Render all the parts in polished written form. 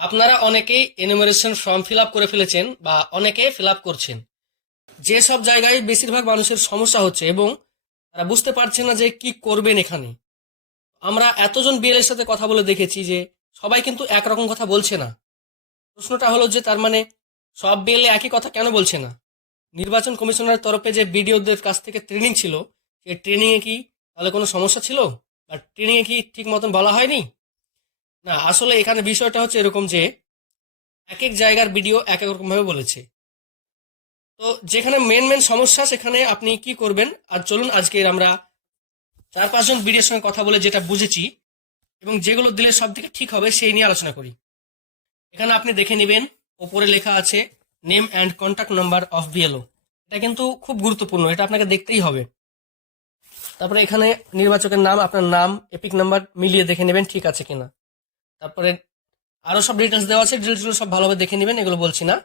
আপনারা অনেকেই enumeration form fill up করে ফেলেছেন বা অনেকে ফিল আপ করছেন। যে সব জায়গায় বেশিরভাগ মানুষের সমস্যা হচ্ছে এবং তারা বুঝতে পারছে না যে কি করবেন এখানে। আমরা এতজন বিএল এর সাথে কথা বলে দেখেছি যে সবাই কিন্তু একরকম কথা বলছে না। প্রশ্নটা হলো যে তার মানে সব বিএল একই কথা কেন বলছে না? নির্বাচন কমিশনারের তরফে যে বিডিওদের কাছ থেকে ট্রেনিং ছিল, সেই ট্রেনিং এ কি তাহলে কোনো সমস্যা ছিল, বা ট্রেনিং এ কি ঠিক মতন বলা হয়নি? না, আসলে এখানে বিষয়টা হচ্ছে এরকম যে এক এক জায়গার ভিডিও এক এক রকম ভাবে বলেছে। তো যেখানে মেন মেন সমস্যা সেখানে আপনি কি করবেন, আর চলুন আজকের আমরা 4-5 জন ভিডিওর সঙ্গে কথা বলে যেটা বুঝেছি এবং যেগুলো দিলে সব থেকে ঠিক হবে সেই নিয়ে আলোচনা করি। এখানে আপনি দেখে নেবেন, ওপরে লেখা আছে name and contact number of BLO. এটা কিন্তু খুব গুরুত্বপূর্ণ, এটা আপনাকে দেখতেই হবে। তারপরে এখানে নির্বাচকের নাম, আপনার নাম, এপিক নাম্বার মিলিয়ে দেখে নেবেন ঠিক আছে কিনা। তারপরে আরো সব ডিটেলস দেওয়া আছে, ডিটেলসগুলো সব ভালোভাবে দেখে নেবেন, এগুলো বলছি না।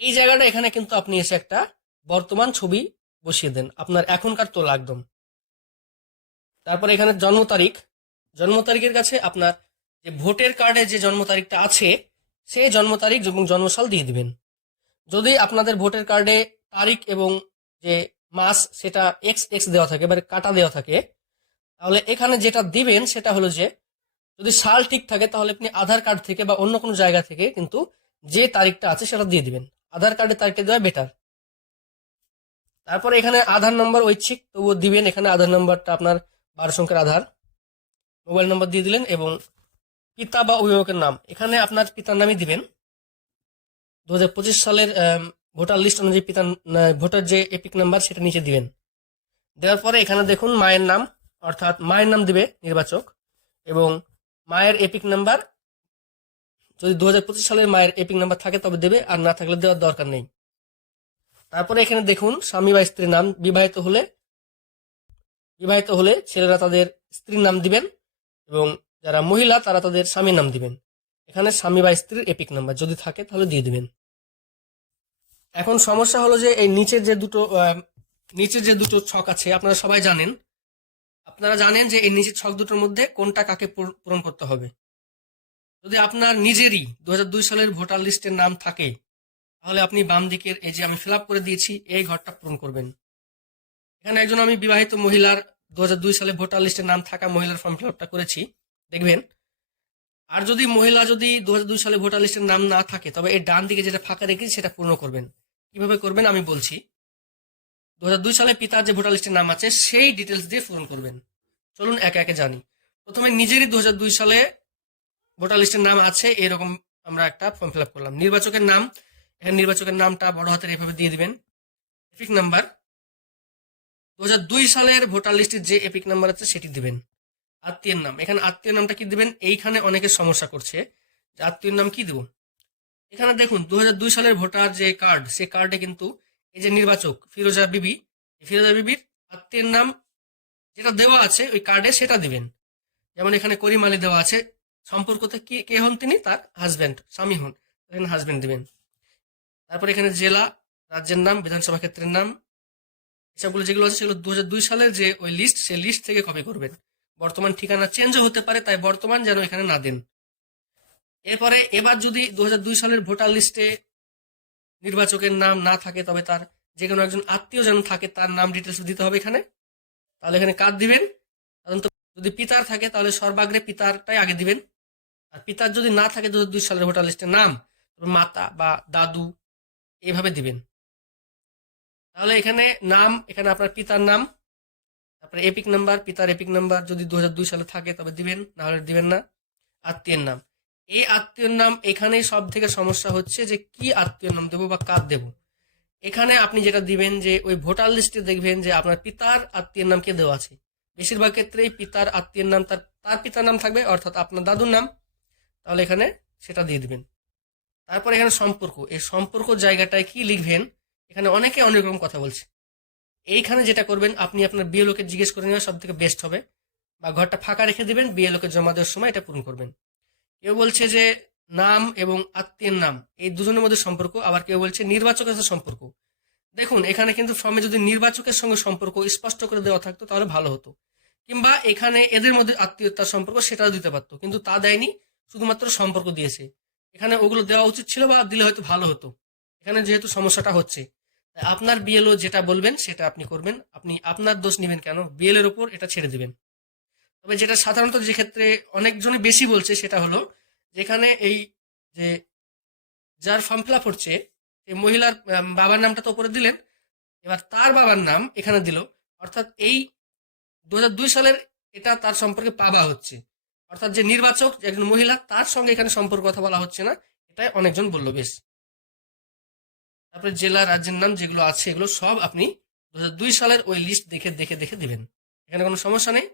এই জায়গাটা এখানে কিন্তু আপনি এসে একটা বর্তমান ছবি বসিয়ে দেন, আপনার এখনকার তোলা একদম। তারপরে এখানে জন্ম তারিখ, জন্ম তারিখের কাছে আপনার যে ভোটের কার্ডে যে জন্ম তারিখটা আছে সেই জন্ম তারিখ এবং জন্মসাল দিয়ে দিবেন। যদি আপনাদের ভোটের কার্ডে তারিখ এবং যে মাস সেটা এক্স এক্স দেওয়া থাকে, মানে কাটা দেওয়া থাকে, তাহলে এখানে যেটা দিবেন সেটা হলো যে যদি সাল ঠিক থাকে তাহলে আপনি আধার কার্ড থেকে বা অন্য কোনো জায়গা থেকে কিন্তু যে তারিখটা আছে সেটা দিয়ে দিবেন। আধার কার্ডের তারিখটা দেওয়া বেটার। তারপরে এখানে আধার নম্বর ঐচ্ছিক তবুও দিবেন, এখানে আধার নম্বরটা আপনার 12 সংখ্যার আধার। মোবাইল নম্বর দিয়ে দিলেন এবং পিতা বা অভিভাবকের নাম, এখানে আপনার পিতার নামই দিবেন। 2025 সালের ভোটার লিস্ট অনুযায়ী পিতার ভোটার যে এপিক নাম্বার সেটা নিচে দিবেন। দেওয়ার পরে এখানে দেখুন মায়ের নাম, অর্থাৎ মায়ের নাম দিবে নির্বাচক, এবং মায়ের এপিক নাম্বার যদি 2025 সালের মায়ের এপিক নাম্বার থাকে তবে দেবে, আর না থাকলে দেওয়ার দরকার নেই। তারপরে এখানে দেখুন স্বামী বা স্ত্রীর নাম, বিবাহিত হলে ছেলেরা তাদের স্ত্রীর নাম দিবেন এবং যারা মহিলা তারা তাদের স্বামীর নাম দিবেন। এখানে স্বামী বা স্ত্রীর এপিক নাম্বার যদি থাকে তাহলে দিয়ে দিবেন। এখন সমস্যা হলো যে এই নিচের যে দুটো ছক আছে আপনারা জানেন যে এই নিচের ছক দুটোর মধ্যে কোনটা কাকে পূরণ করতে হবে। যদি আপনার নিজেরই 2002 সালের ভোটার লিস্টের নাম থাকে তাহলে আপনি বাম দিকের এই যে আমি ফিল আপ করে দিয়েছি এই ঘরটা পূরণ করবেন। এখানে একজন আমি বিবাহিত মহিলার 2002 সালে ভোটার লিস্টের নাম থাকা মহিলার ফর্ম ফিল আপটা করেছি, দেখবেন। আর যদি মহিলা যদি 2002 সালে ভোটার লিস্টের নাম না থাকে তবে এই ডান দিকে যেটা ফাঁকা রেখেছি সেটা পূর্ণ করবেন। কিভাবে করবেন আমি বলছি। 2002 সালে পিতার যে ভোটার লিস্টের নাম আছে সেই ডিটেলস দিয়ে পূরণ করবেন। চলুন একে একে জানি। প্রথমে নিজেরই 2002 সালে ভোটার লিস্টের নাম আছে এরকম আমরা একটা ফর্ম ফিল আপ করলাম। নির্বাচকের নাম, এখানে নির্বাচকের নামটা বড় হাতের এভাবে দিয়ে দিবেন। এপিক নাম্বার 2002 সালের ভোটার লিস্টের যে এপিক নাম্বার আছে সেটি দিবেন। আত্মীয়ের নাম, এখানে আত্মীয় নামটা কি দিবেন, এইখানে অনেকের সমস্যা করছে যে আত্মীয়ের নাম কি দেব। এখানে দেখুন 2002 সালের ভোটার যে কার্ড, সে কার্ডে কিন্তু এই যে নির্বাচক ফিরোজা বিবি, ফিরোজা বিবির আত্মীয়ের নাম যেটা দেওয়া আছে ওই কার্ডে সেটা দিবেন। যেমন এখানে করিম আলী দেওয়া আছে, সম্পর্কতে কি কে হন তিনি, তার হাজবেন্ড, স্বামী হন, এখানে হাজবেন্ড দিবেন। তারপর এখানে জেলা, রাজ্যের নাম, বিধানসভা ক্ষেত্রের নাম, এসবগুলো যেগুলো আছে সেগুলো 2002 সালের যে ওই লিস্ট সেই লিস্ট থেকে কপি করবেন। বর্তমান ঠিকানা চেঞ্জও হতে পারে, তাই বর্তমান যেন এখানে না দেন। এরপরে এবার যদি 2002 সালের ভোটার লিস্টে নির্বাচকের নাম না থাকে তবে তার যে কোনো একজন আত্মীয় যেন থাকে তার নাম ডিটেলস দিতে হবে এখানে। তাহলে এখানে কার দিবেন, সাধারণত যদি পিতার থাকে তাহলে সর্বাগ্রে পিতারটাই আগে দিবেন। আর পিতার যদি না থাকে 2002 সালের ভোটার লিস্টের নাম, মাতা বা দাদু এইভাবে দিবেন। তাহলে এখানে নাম, এখানে আপনার পিতার নাম, তারপরে এপিক নাম্বার, পিতার এপিক নাম্বার যদি 2002 সালে থাকে তবে দিবেন, না হলে দিবেন না। আত্মীয়ের নাম, এই আত্মীয়ের নাম এখানেই সব থেকে সমস্যা হচ্ছে যে কি আত্মীয় নাম দেবো বা কার দেবো। এখানে আপনি যেটা দিবেন যে ওই ভোটার লিস্টে দেখবেন যে আপনার পিতার আত্মীয়ের নাম কে দেওয়া আছে। বেশিরভাগ ক্ষেত্রেই পিতার আত্মীয়ের নাম তার পিতার নাম থাকবে, অর্থাৎ আপনার দাদুর নাম, তাহলে এখানে সেটা দিয়ে দিবেন। তারপর এখানে সম্পর্ক, এই সম্পর্ক জায়গাটায় কি লিখবেন, এখানে অনেকে অনেক রকম কথা বলছে। এইখানে যেটা করবেন আপনি আপনার বিএলওকে জিজ্ঞেস করে নেওয়া সব থেকে বেস্ট হবে, বা ঘরটা ফাঁকা রেখে দিবেন, বিএলওকে জমা দেওয়ার সময় এটা পূরণ করবেন। কেউ বলছে যে নাম এবং আত্মীয়ের নাম এই দুজনের মধ্যে সম্পর্ক, আবার কেউ বলছে নির্বাচকের সাথে সম্পর্ক। দেখুন এখানে কিন্তু ফর্মে যদি নির্বাচকের সঙ্গে সম্পর্ক স্পষ্ট করে দেওয়া থাকতো তাহলে ভালো হতো, কিংবা এখানে এদের মধ্যে আত্মীয়তার সম্পর্ক সেটাও দিতে পারতো, কিন্তু তা দেয়নি, শুধুমাত্র সম্পর্ক দিয়েছে। এখানে ওগুলো দেওয়া উচিত ছিল বা দিলে হয়তো ভালো হতো। এখানে যেহেতু সমস্যাটা হচ্ছে, তাই আপনার বিএলও যেটা বলবেন সেটা আপনি করবেন। আপনি আপনার দোষ নেবেন কেন, বিএল এর উপর এটা ছেড়ে দিবেন। তবে যেটা সাধারণত যে ক্ষেত্রে অনেকজনই বেশি বলছে সেটা হলো, যেখানে এই যে যার ফর্ম ফিল আপ হচ্ছে, এই মহিলার বাবার নামটা তো উপরে দিলেন, এবার তার বাবার নাম এখানে দিল, অর্থাৎ এই 2002 সালের এটা তার সম্পর্কে পাবা হচ্ছে, অর্থাৎ যে নির্বাচক যে একজন মহিলা তার সঙ্গে এখানে সম্পর্ক কথা বলা হচ্ছে না, এটাই অনেকজন বললো বেশ। তারপরে জেলা রাজ্যের নাম যেগুলো আছে এগুলো সব আপনি 2002 সালের ওই লিস্ট দেখে দেখে দেখে দিবেন, এখানে কোনো সমস্যা নেই।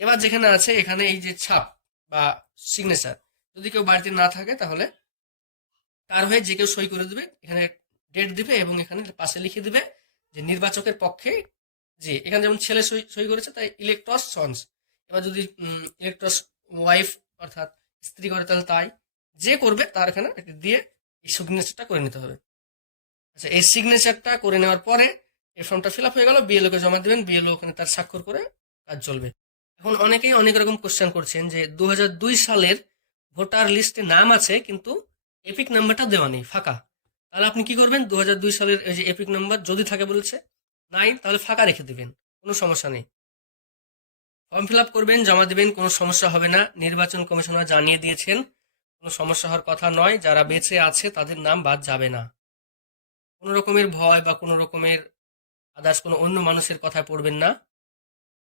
এবার যেখানে আছে এখানে এই যে ছাপ বা সিগনেচার, যদি কেউ বাড়িতে না থাকে তাহলে তার হয়ে যে কেউ সই করে দিবে, এখানে ডেট দিবে এবং এখানে পাশে লিখে দিবে যে নির্বাচকের পক্ষে, যে এখানে যেমন ছেলে সই সই করেছে তাই ইলেক্ট্রস সন্স। এবার যদি ইলেক্ট্রস ওয়াইফ অর্থাৎ স্ত্রী করে তাহলে তাই, যে করবে তার এখানে এটা দিয়ে এই সিগনেচারটা করে নিতে হবে। আচ্ছা, এই সিগনেচারটা করে নেওয়ার পরে এই ফর্মটা ফিল আপ হয়ে গেল, বিএলও কে জমা দেবেন, বিএলও ওখানে তার স্বাক্ষর করে কাজ চলবে। এখন অনেকেই অনেক রকম কোশ্চেন করছেন যে 2002 সালের ভোটার লিস্টে নাম আছে কিন্তু এপিক নাম্বারটা দেওয়া নেই, ফাঁকা। তাহলে আপনি কি করবেন, 2002 সালের এই যে এপিক নাম্বার যদি থাকে বলেছে নাই, তাহলে ফাঁকা রেখে দিবেন, কোনো সমস্যা নেই। ফর্ম ফিল আপ করবেন, জমা দিবেন, কোনো সমস্যা হবে না। নির্বাচন কমিশনার জানিয়ে দিয়েছেন কোনো সমস্যা হওয়ার কথা নয়, যারা বেঁচে আছে তাদের নাম বাদ যাবে না। কোনো রকমের ভয় বা কোনো রকমের আদার্স কোনো অন্য মানুষের কথায় পড়বেন না।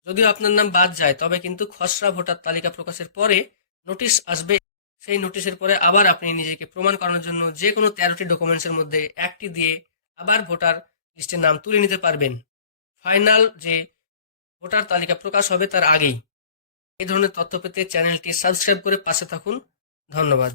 যদিও আপনার নাম বাদ যায় তবে কিন্তু খসড়া ভোটার তালিকা প্রকাশের পরে নোটিশ আসবে, সেই নোটিশের পরে আবার আপনি নিজেকে প্রমাণ করানোর জন্য যে কোনো 13টি ডকুমেন্টসের মধ্যে একটি দিয়ে আবার ভোটার লিস্টের নাম তুলে নিতে পারবেন, ফাইনাল যে ভোটার তালিকা প্রকাশ হবে তার আগেই। এই ধরনের তথ্য পেতে চ্যানেলটি সাবস্ক্রাইব করে পাশে থাকুন। ধন্যবাদ।